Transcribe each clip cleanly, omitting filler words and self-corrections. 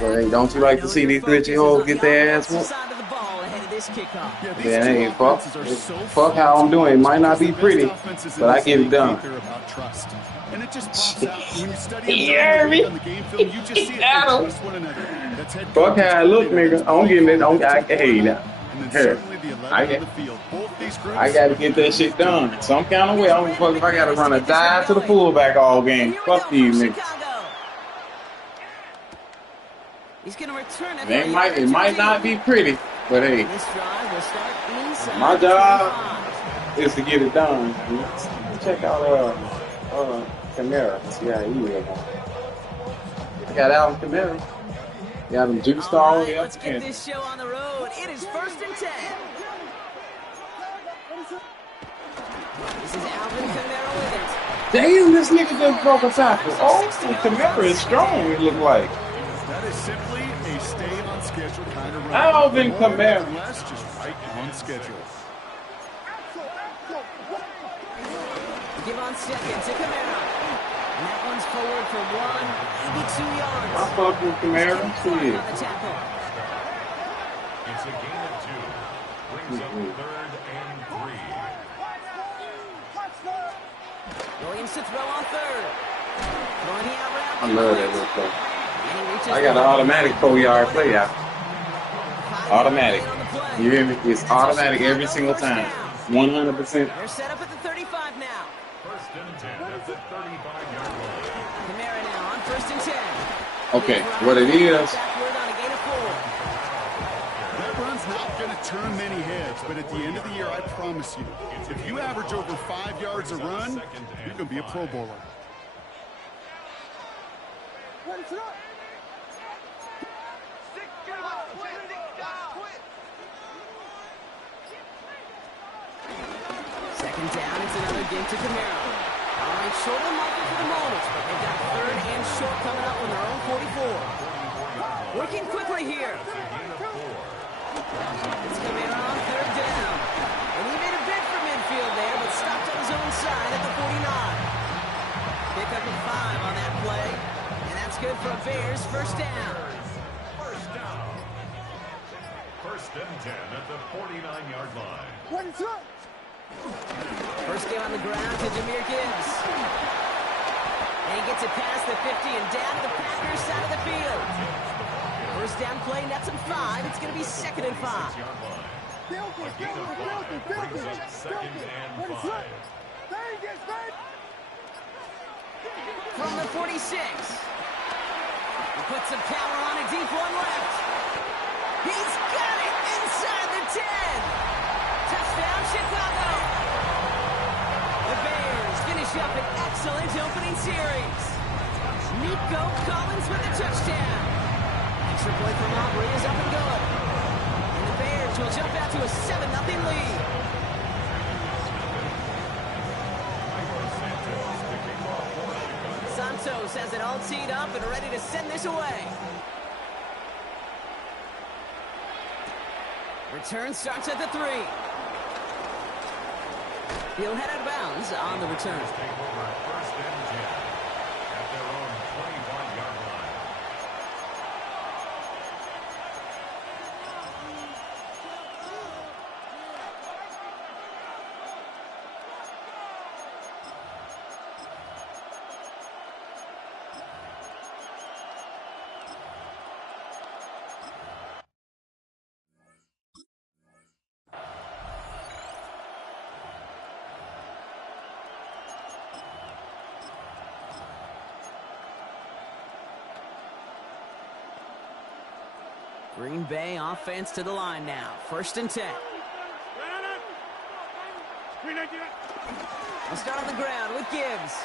But hey, don't you like to see these glitchy hoes get their ass whooped? Man, hey, fuck how I'm doing. It might not be pretty, but I get it done. And it just pops out when you study You heard me? on the game film, you just see it. They trust one another. That's head Fuck how I look, nigga. I'm getting it. Hey, now. Here. I gotta get that shit done. Some kind of way. I don't fuck if I gotta run a dive to the fullback all game. Fuck these niggas. He's gonna return it. It might not be pretty, but hey, my job is to get it done. Check out Kamara. See how he is. I got Alvin Kamara. Got him juiced all the way up. Let's get this show on the road. It is 1st and 10. This is Alvin Kamara with it. Damn, this nigga just broke a tackle. Oh, Kamara is strong, it look like. That is simply a stay on schedule kind of run. Alvin Kamara. Just right on schedule. Give on second to Kamara. And that one's forward for 1, maybe 2 yards. I fuck with Kamara. See it. It's a gain of 2. Brings up 3rd and 3. Williams to throw on 3rd. Throwing the out route. I love that little play. I got an automatic 4-yard play out. Automatic. You hear me? It's automatic every single time. 100%. They're set up at the 35 now. 1st and 10 at the 35-yard line. Kamara now on 1st and 10. Okay, what it is. That run's not going to turn many heads, but at the end of the year, I promise you, if you average over 5 yards a run, you're going to be a Pro Bowler. Second down, it's another game to Kamara. All right, short on marker for the moment, but they've got 3rd and short coming up on their own 44. Working quickly here. It's Kamara on 3rd down. And he made a bid for midfield there, but stopped on his own side at the 49. Pick up a 5 on that play, and that's good for Bears. 1st down. 1st and 10 at the 49-yard line. First game on the ground to Jahmyr Gibbs. And he gets it past the 50 and down to the Packers side of the field. First down play, nets him 5. It's going to be 2nd and 5. A gain of 5 brings up 2nd and 5. From the 46. He puts some power on a deep one left. He's got it inside the 10. Touchdown, Chicago. The Bears finish up an excellent opening series. Nico Collins with the touchdown. Extra point from Aubrey is up and good. And the Bears will jump out to a 7-0 lead. Santos has it all teed up and ready to send this away. Return starts at the 3. He'll head out of bounds on the return. Take over 1st and 10 at their own 25-yard line. Green Bay offense to the line now. 1st and 10. They'll start on the ground with Gibbs.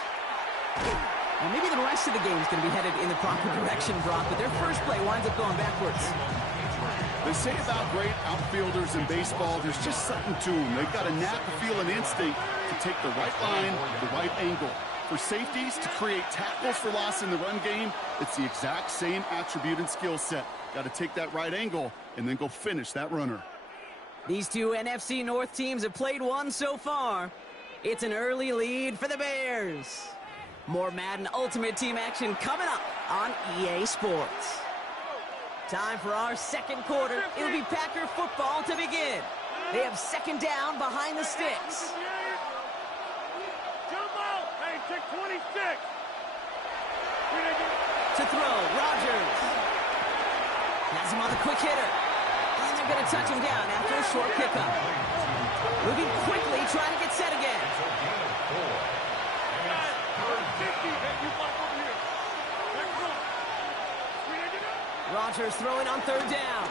Well, maybe the rest of the game is going to be headed in the proper direction, Brock, but their first play winds up going backwards. They say about great outfielders in baseball, there's just something to them. They've got a knack, a feel, and instinct to take the right line, the right angle. For safeties to create tackles for loss in the run game, it's the exact same attribute and skill set. Got to take that right angle and then go finish that runner. These two NFC North teams have played one so far. It's an early lead for the Bears. More Madden Ultimate Team action coming up on EA Sports. Time for our second quarter. It'll be Packer football to begin. They have second down behind the sticks. Jump out! Hey, check 26! To throw, Rodgers. Has him on the quick hitter. And they're going to touch him down after a short pickup. Moving quickly, trying to get set again. Rodgers throwing on third down.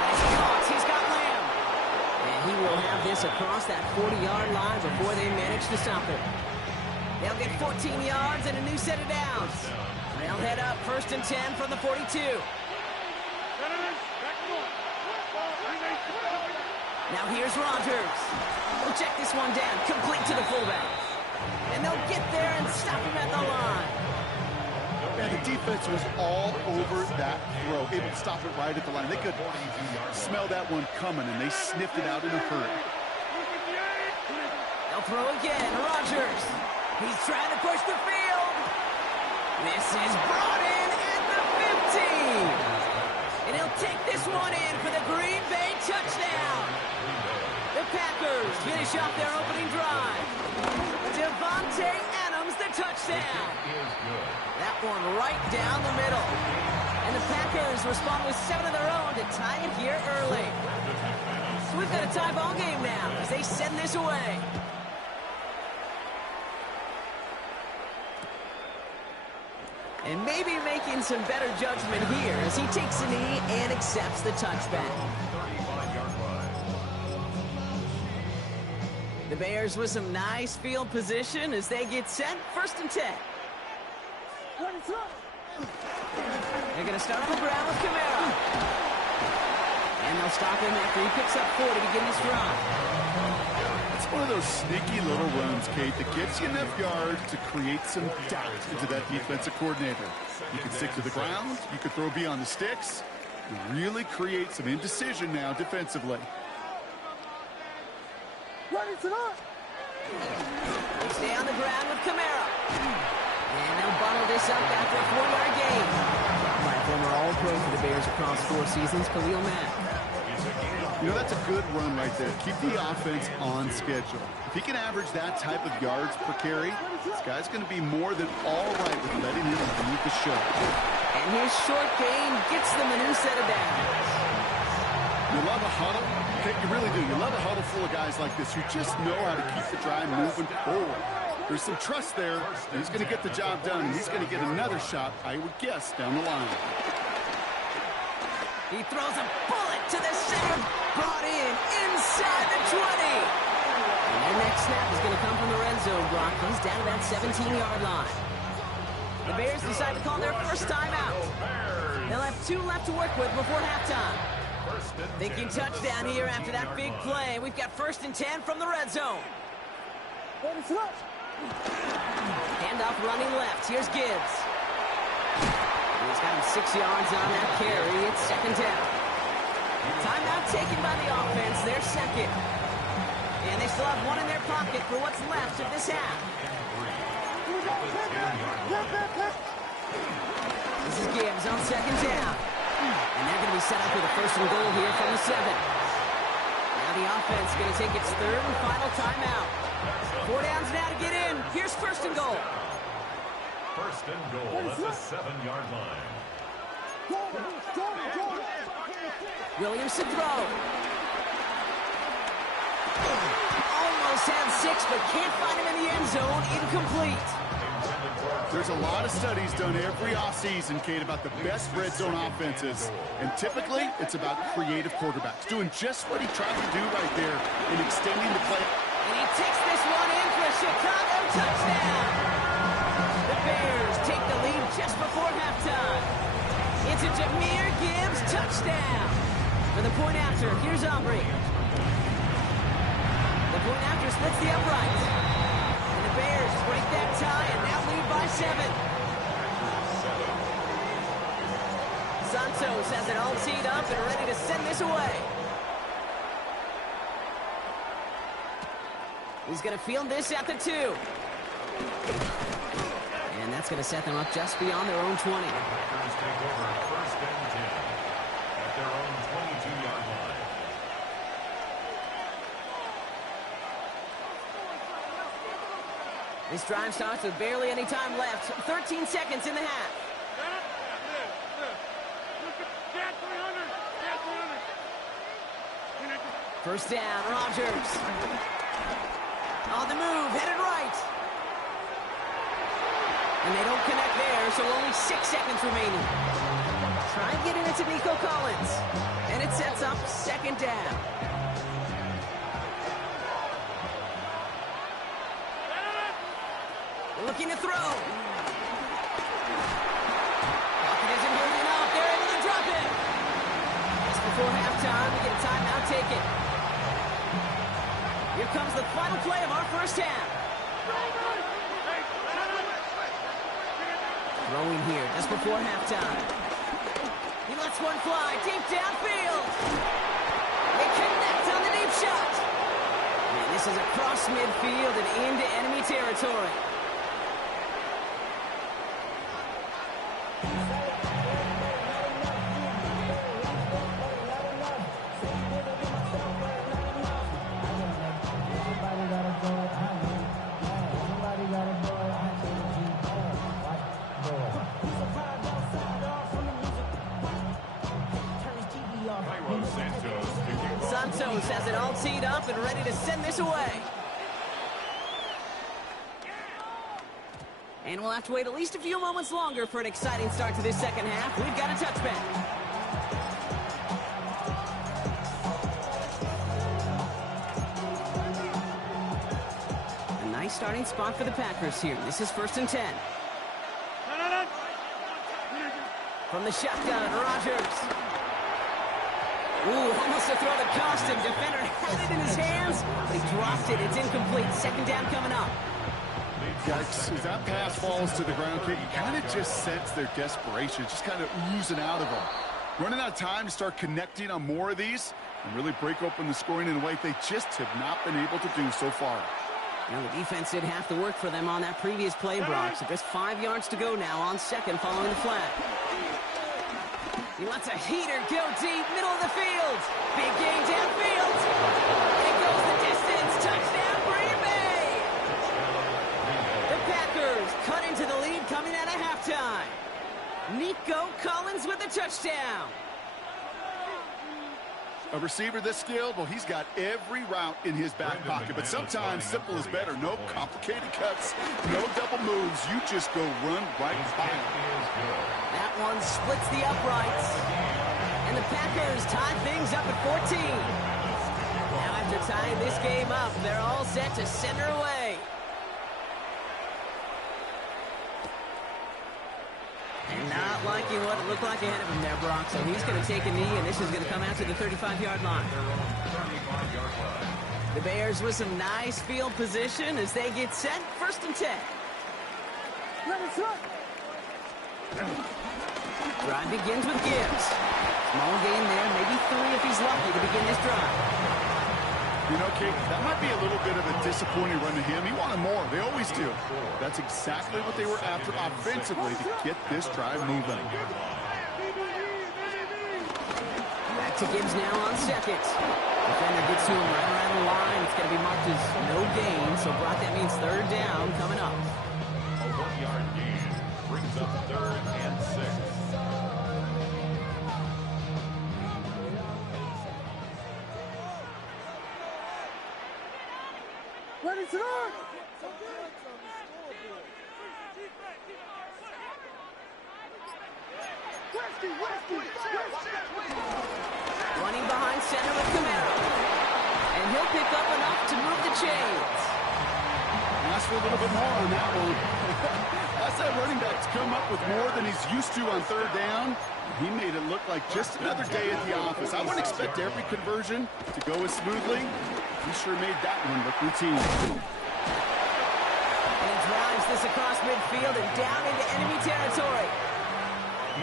Nice toss. He's got Lamb. And he will have this across that 40-yard line before they manage to stop it. They'll get 14 yards and a new set of downs. They'll head up 1st and 10 from the 42. Now here's Rodgers. We'll check this one down, complete to the fullback. And they'll get there and stop him at the line. Yeah, the defense was all over that throw, able to stop it right at the line. They could smell that one coming, and they sniffed it out in a hurry. They'll throw again. Rodgers. He's trying to push the field. This is brought in at the 15. And he'll take this one in for the Green Bay touchdown. The Packers finish off their opening drive. Devontae Adams, the touchdown. That one right down the middle. And the Packers respond with 7 of their own to tie it here early. So we've got a tie ball game now as they send this away. And maybe making some better judgment here as he takes a knee and accepts the touchback. The Bears with some nice field position as they get set. 1st and 10. They're going to start on the ground with Kamara. And they'll stop him after he picks up 4 to begin this drive. It's one of those sneaky little runs, Kate, that gets you enough yards to create some doubt into that defensive coordinator. You can stick to the ground, you can throw beyond the sticks, and really create some indecision now defensively. Ready to run! They stay on the ground with Kamara. And they'll bundle this up after a 4-yard gain. By a former All-Pro for the Bears across 4 seasons, Khalil Mack. You know, that's a good run right there. Keep the offense on schedule. If he can average that type of yards per carry, this guy's going to be more than all right with letting him lead the show. And his short gain gets them a new set of downs. You love a huddle? Okay, you really do. You love a huddle full of guys like this who just know how to keep the drive moving forward. There's some trust there. He's going to get the job done, and he's going to get another shot, I would guess, down the line. He throws a bullet to the center. Brought in inside the 20. And their next snap is going to come from the red zone block. He's down to that 17-yard line. The Bears decide to call their first timeout. They'll have 2 left to work with before halftime. Thinking touchdown here after that big play. We've got 1st and 10 from the red zone. Handoff running left. Here's Gibbs. He's got him 6 yards on that carry. It's 2nd down. Timeout taken by the offense. Their second. And they still have 1 in their pocket for what's left of this half. This is Gibbs on 2nd down. And they're going to be set up with a 1st and goal here from the 7. Now the offense is going to take its 3rd and final timeout. 4 downs now to get in. Here's 1st and goal. 1st and goal at the 7-yard line. Williamson throw. Almost had 6, but can't find him in the end zone. Incomplete. There's a lot of studies done every offseason, Kate, about the best red zone offenses. And typically, it's about creative quarterbacks doing just what he tried to do right there in extending the play. And he takes this one in for a Chicago touchdown. The Bears take the lead just before halftime. It's a Jahmyr Gibbs touchdown. For the point after, here's Aubrey. The point after splits the uprights. And the Bears break that tie and now lead by 7. Santos has it all teed up and ready to send this away. He's going to field this at the 2. And that's going to set them up just beyond their own 20. This drive starts with barely any time left. 13 seconds in the half. First down, Rodgers. On the move, headed right. And they don't connect there, so only 6 seconds remaining. Try getting it to Nico Collins. And it sets up second down. Looking to throw. Pocket isn't holding up. They're able to drop it. Just before halftime, we get a timeout taken. Here comes the final play of our first half. Throwing here just before halftime. He lets one fly deep downfield. They connect on the deep shot. And this is across midfield and into enemy territory. Santos has it all teed up and ready to send this away. And we'll have to wait at least a few moments longer for an exciting start to this second half. We've got a touchback. A nice starting spot for the Packers here. This is 1st and 10. From the shotgun, Rodgers. Ooh, almost a throw to cost him. Defender had it in his hands, but he dropped it. It's incomplete. Second down coming up. Guys, as that pass falls to the ground, you kind of just sense their desperation, just kind of oozing out of them. Running out of time to start connecting on more of these and really break open the scoring in a way they just have not been able to do so far. Now, the defense did have to work for them on that previous play, Brock. So just 5 yards to go now on second following the flag. He lets a heater go deep, middle of the field. Big gain downfield. It goes the distance. Touchdown, Green Bay. The Packers cut into the lead coming out of halftime. Nico Collins with the touchdown. A receiver this skilled, well, he's got every route in his back pocket. But sometimes simple is better. No complicated cuts, no double moves. You just go run right by him. That one splits the uprights. And the Packers tie things up at 14. Now after tying this game up, they're all set to send her away. And not liking what it looked like ahead of him there, Brock. So he's going to take a knee, and this is going to come out to the 35-yard line. The Bears with some nice field position as they get set. 1st and 10. Drive begins with Gibbs. Small gain there, maybe 3 if he's lucky to begin this drive. You know, Kate, that might be a little bit of a disappointing run to him. He wanted more. They always do. That's exactly what they were after offensively to get this drive moving. Back to Gibbs now on second. Defender gets to him right around the line. It's going to be marked as no gain. So, Brock, that means 3rd down coming up. A 1-yard gain brings up 3rd and 6. Ready to run! Running behind center with Camaro. And he'll pick up enough to move the chains. Ask for a little bit more on that one. That's that running back's come up with more than he's used to on 3rd down. He made it look like just another day at the office. I wouldn't expect every conversion to go as smoothly. He sure made that one look routine. And he drives this across midfield and down into enemy territory.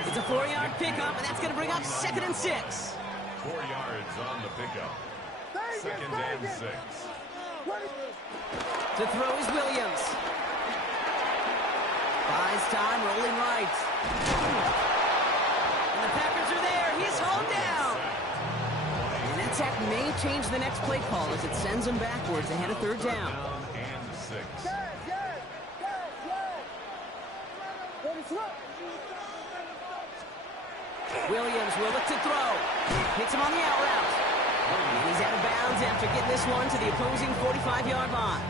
It's a 4-yard pickup, and that's going to bring up 2nd and 6. 4 yards on the pickup. 2nd and 6. To throw is Williams. Buys time, rolling right. And the Packers are there. He's hauled down. And that sack may change the next play call as it sends him backwards ahead of 3rd down. And 6. Williams will look to throw. Hits him on the out route. And he's out of bounds after getting this one to the opposing 45-yard line.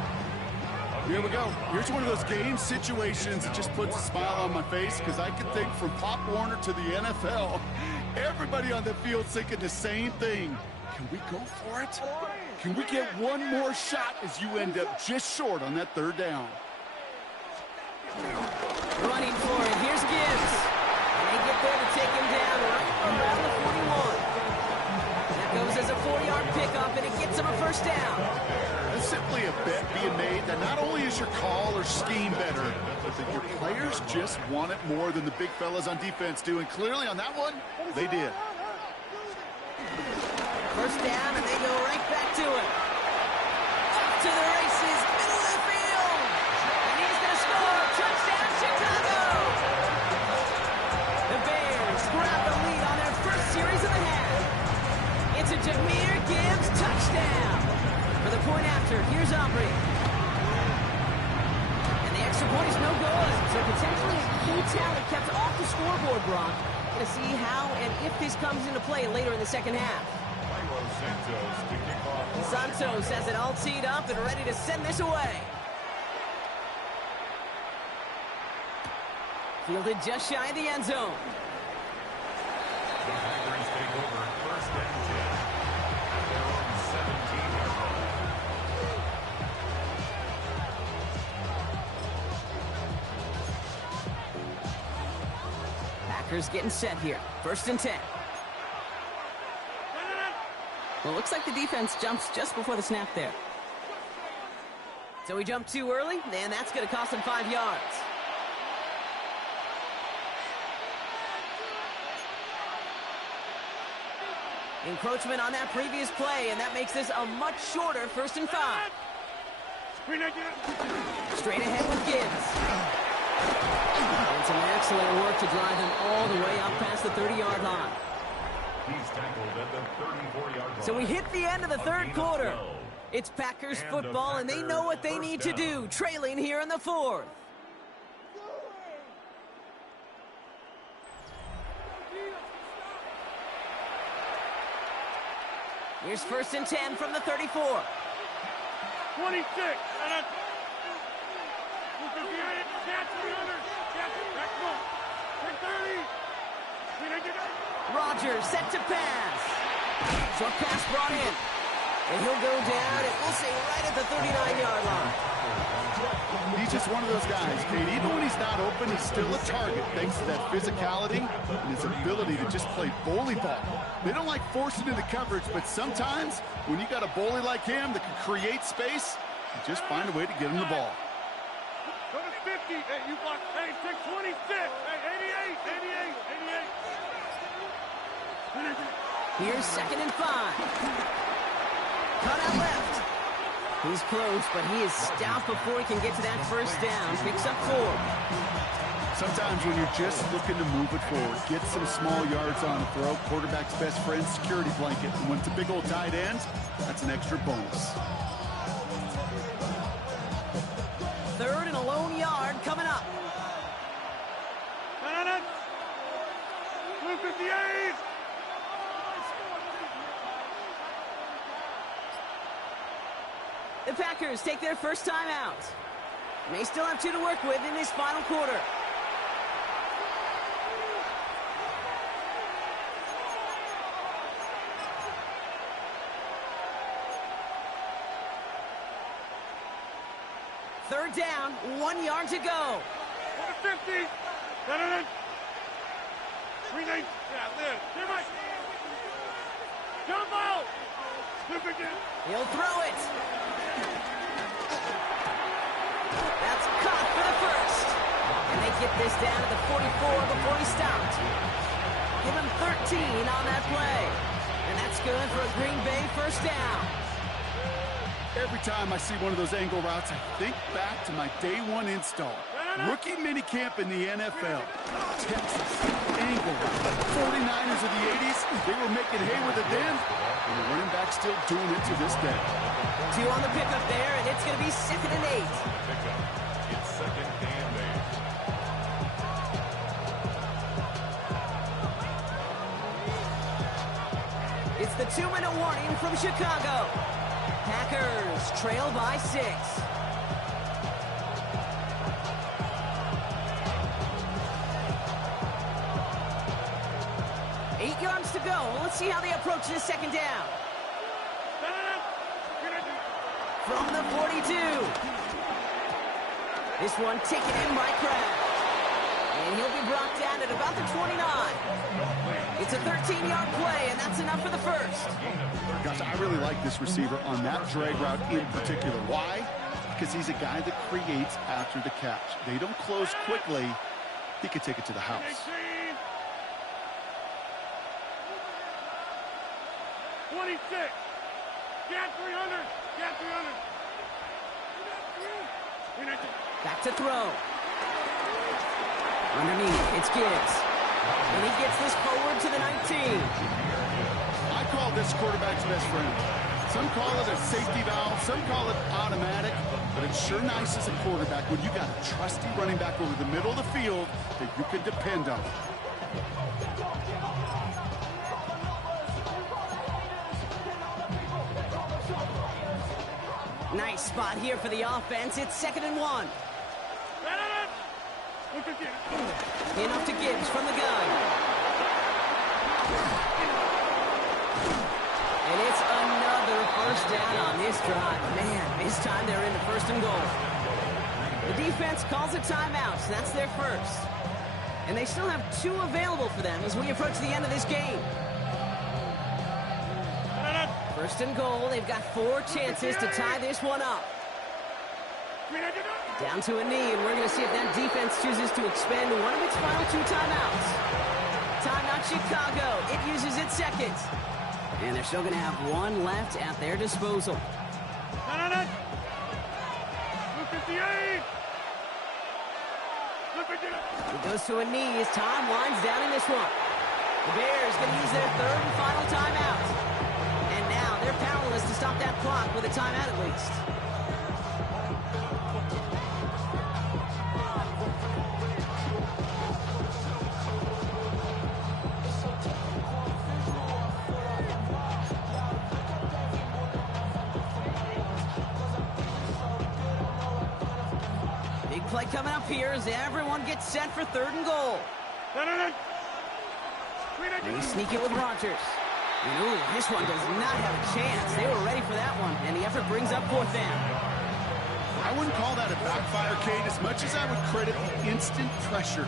Here we go. Here's one of those game situations that just puts a smile on my face because I can think from Pop Warner to the NFL, everybody on the field thinking the same thing. Can we go for it? Can we get one more shot as you end up just short on that third down? Running for it. Here's Gibbs. And they get there to take him down right around the 41. That goes as a 4-yard pickup, and it gets him a first down. There's simply a bet being made that not only is your call or scheme better, but that your players just want it more than the big fellas on defense do. And clearly on that one, they did. First down, and they go right back to it. Off to the races, middle of the field. And he's going to score. Touchdown, Chicago. The Bears grab the lead on their first series of the half. It's a Jahmyr Gibbs touchdown. For the point after, here's Aubrey. And the extra point is no good. So potentially a key talent kept off the scoreboard, Brock. Going to see how and if this comes into play later in the second half. Santos has it all teed up and ready to send this away. Fielded just shy of the end zone. The Packers take over first and 10 at their own 17-yard line. Packers getting set here. First and 10. Well, looks like the defense jumps just before the snap there. So he jumped too early, and that's going to cost him 5 yards. Encroachment on that previous play, and that makes this a much shorter first and 5. Straight ahead with Gibbs. And some excellent work to drive him all the way up past the 30-yard line. He's tackled at the 34-yard line. So we hit the end of the third quarter. It's Packers football, and they know what they need to do, trailing here in the fourth. Here's first and 10 from the 34. 26. Rodgers set to pass. Short pass brought in. And he'll go down, and we'll say right at the 39-yard line. He's just one of those guys, Kate. Even when he's not open, he's still a target thanks to that physicality and his ability to just play bully ball. They don't like forcing into coverage, but sometimes when you got a bully like him that can create space, you just find a way to get him the ball. Go to 50. Hey, you block. Hey, 626. Hey, 88. 88. Here's second and 5. Cut out left. He's close, but he is stout before he can get to that first down. Picks up 4. Sometimes when you're just looking to move it forward, get some small yards on a throw, quarterback's best friend, security blanket. And when it's a big old tight end, that's an extra bonus. Third and a lone yard coming up. 58. The Packers take their first time out. And they still have 2 to work with in this final quarter. Third down, 1 yard to go. 50. Rename. Yeah, live. Here, Mike. Jump out. Look again. He'll throw it. That's caught for the first. And they get this down to the 44 before he stopped. Give him 13 on that play. And that's good for a Green Bay first down. Every time I see one of those angle routes, I think back to my day 1 install. Rookie minicamp in the NFL. Texas, angle route. 49ers of the 80s, they were making hay with it then. And the running back still doing it to this day. 2 on the pickup there, and it's going to be second and 8. Pickup. It's second and 8. the 2-minute warning from Chicago. Packers trail by 6. 8 yards to go. Let's see how they approach this second down. From the 42. This one taken in by Kraft. And he'll be brought down at about the 29. It's a 13-yard play, and that's enough for the first. Gosh, I really like this receiver on that drag route in particular. Why? Because he's a guy that creates after the catch. They don't close quickly. He could take it to the house. Get 300. Get 300. Back to throw. Underneath, it's Gibbs. And he gets this forward to the 19. I call this quarterback's best friend. Some call it a safety valve, some call it automatic, but it's sure nice as a quarterback when you got a trusty running back over the middle of the field that you can depend on. Nice spot here for the offense. It's 2nd and 1. Enough to Gibbs from the gun. And it's another first down on this drive. Man, this time they're in the 1st and goal. The defense calls a timeout, so that's their first. And they still have 2 available for them as we approach the end of this game. 1st and goal. They've got 4 chances to tie this one up. Down to a knee, and we're going to see if that defense chooses to expend one of its final 2 timeouts. Timeout Chicago. It uses its second. And they're still going to have 1 left at their disposal. It goes to a knee as time winds down in this one. The Bears going to use their 3rd and final timeout. And now they're powerless to stop that clock with a timeout at least. Big play coming up here as everyone gets set for 3rd and goal. And they sneak it with Rodgers. And ooh, this one does not have a chance. They were ready for that one, and the effort brings up 4th down. I wouldn't call that a backfire, Kate, as much as I would credit the instant pressure.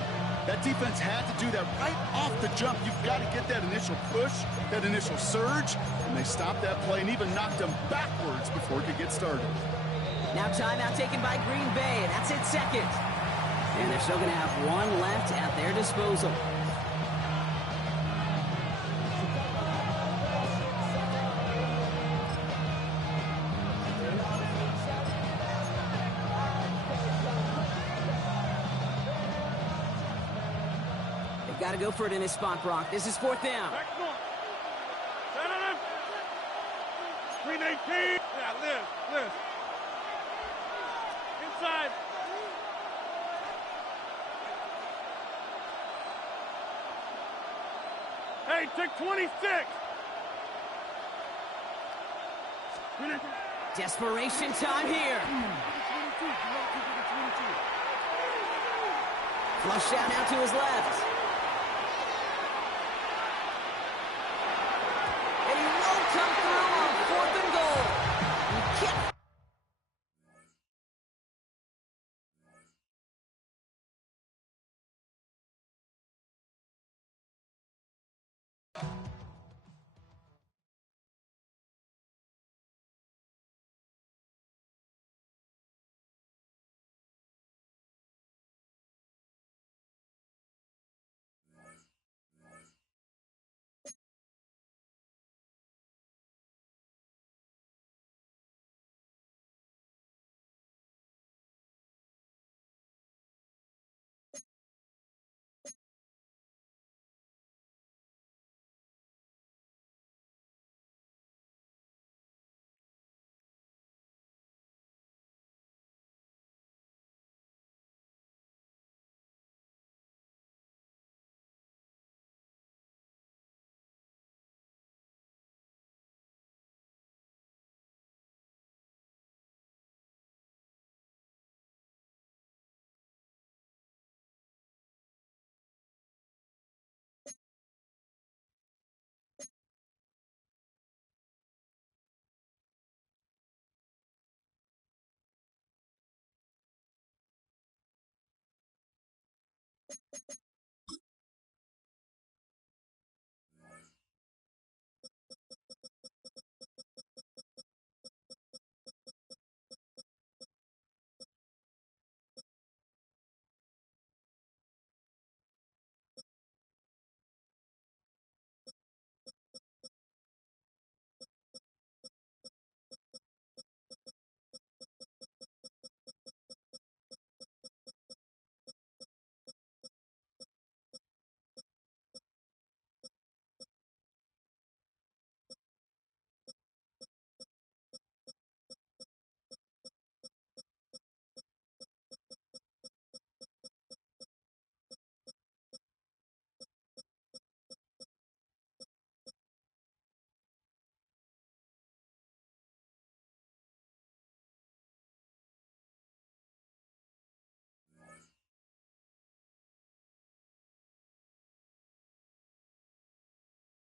That defense had to do that right off the jump. You've got to get that initial push, that initial surge, and they stopped that play and even knocked them backwards before it could get started. Now timeout taken by Green Bay, and that's its 2nd. And they're still going to have 1 left at their disposal. Got to go for it in his spot, Brock. This is 4th down. 319. Yeah, live. Inside. Hey, take 26. Desperation time here. Flush out now to his left.